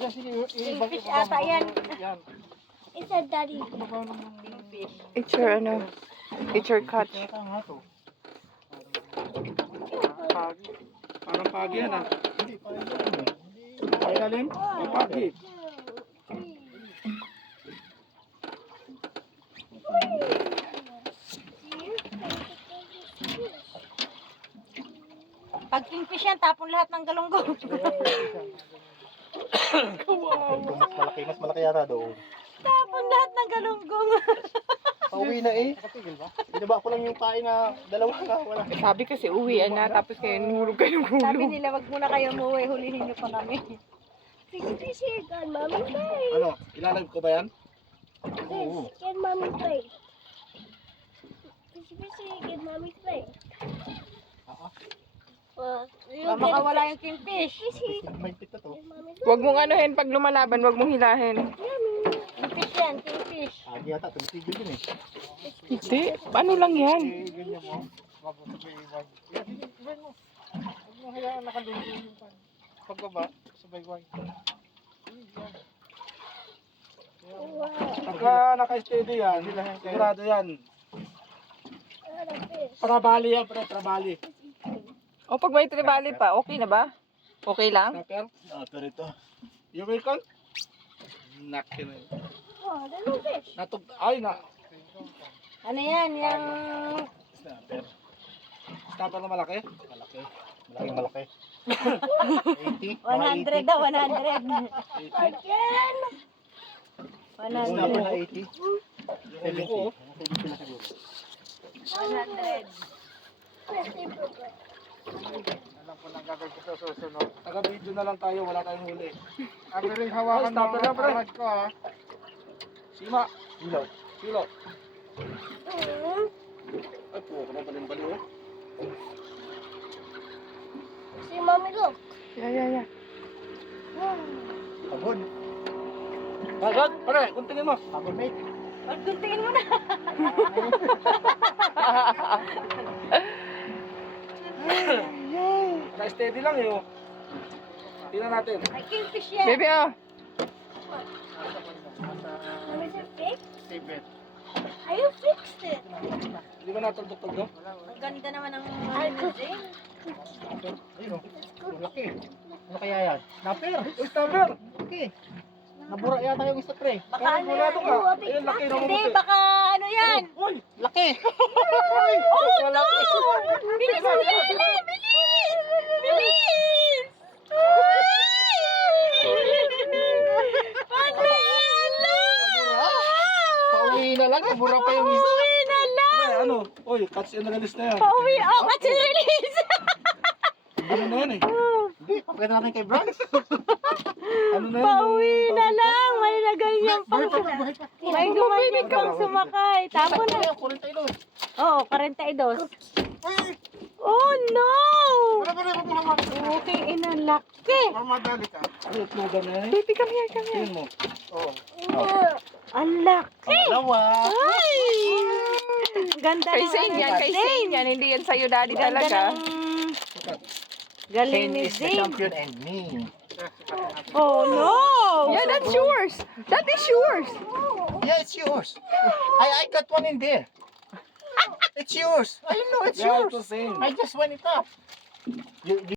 Kingfish ata yan. It's a daddy. Kingfish. It's your, ano, it's your catch. Parang pagi yan ah. Hindi, pagi yan. Pailalim? Yung pagi. Pag kingfish yan, tapon lahat ng galunggong. Mas malaki yata doon. Tapon lahat ng galunggong. Pauwi na eh. Binaba ko lang yung pain na dalawa na. Wala. Sabi kasi uwian na, tapos kayo nahulog kayo ng Sabi hulog. nila, wag muna kayo umuwi, hulihin niyo pa kami. Fish here, can mommy play? Ano? Ilalag ko ba yan? Fish, can mommy play? Fish here, can mommy play? Baka makawala yung kingfish. Fish here, May pit na to. can mommy play? Huwag mong anuhin pag lumalaban, huwag mong hilahin. Kingfish yan, kingfish. Pagi yata, tumitigil din eh. Hindi, ano lang yan? Ganyan mo. Mapapagay iwan. Yan, iwan mo. Huwag mo hayaan nakalungin yung pan. Pagbaba, sabay iwan. Pagka naka-steady yan, sigurado yan. Trabali yan, trabali. O pag may tribali pa, okay na ba? Okay lang? Snapper? Snapper ito. You will call? Nakin na yun. Oh, there's no fish. Natug... Ay na. Ano yan, yung... Snapper. Snapper na malaki? Malaki. Malaking malaki. 80? 100 daw, 100. Again! 100. 100. 80? 100. Alam ko lang gagawin ko sa susunod. Taga-video na lang tayo, wala tayong huli. Ang rin hawakan mo ang palad ko ha. Sima. Silo. Silo. Ay po, ka na balin-bali oh. See, mommy, look. Yeah. Pagod. Pagod? Pare, kuntingin mo. Pagod mate. Pagkuntingin mo na. Naka-steady lang eh oh. Tingnan natin. Ay, kingfish yan. Baby, oh. Mommy, is it fixed? Save it. How you fixed it? Hindi ba natulog-tulog? Ang ganda naman ng ano Jane. Ayun oh. Laki. Ano kaya yan? Snapper. Uy, snapper. Okay. Nabura yata yung isa pre. Baka Kaya ano burado yan? ka. Oh, Ayun, laki na Hindi, baka ano yan. Uy, laki. Oh no! Bilis mo yan! Bilis! Bilis! Ano? Pauwi na lang. Nabura pa yung isa. Uwi na lang! Pre, ano? Uy, catch and release na yan. Pauwi! Oh, catch and release! Ano na yan eh? Hindi, papaganda natin kay Brans. Ano na yan? Pauwi na lang! May naganyan pang... Buhay pa. May gumanyan pang sumakay. Tapon na. Ayun, 42. Oo, 42. Uy, Oh no! wala, wag mo naman. Okay, inalaki. Para madali ka. Ano, tlugan na yan? Baby, come here, come here. Tingin mo. Oo. Ang laki! Dalawa. Ay! Ganda Kay ng Zane yan, kay Zane yan. Hindi yan sa'yo, daddy Ganda talaga. ng... Galing ni Zane. and me. Oh no! Yeah, that's yours. That is yours. Yeah, it's yours. I got one in there. It's yours. I know it's yours. I just went it up. You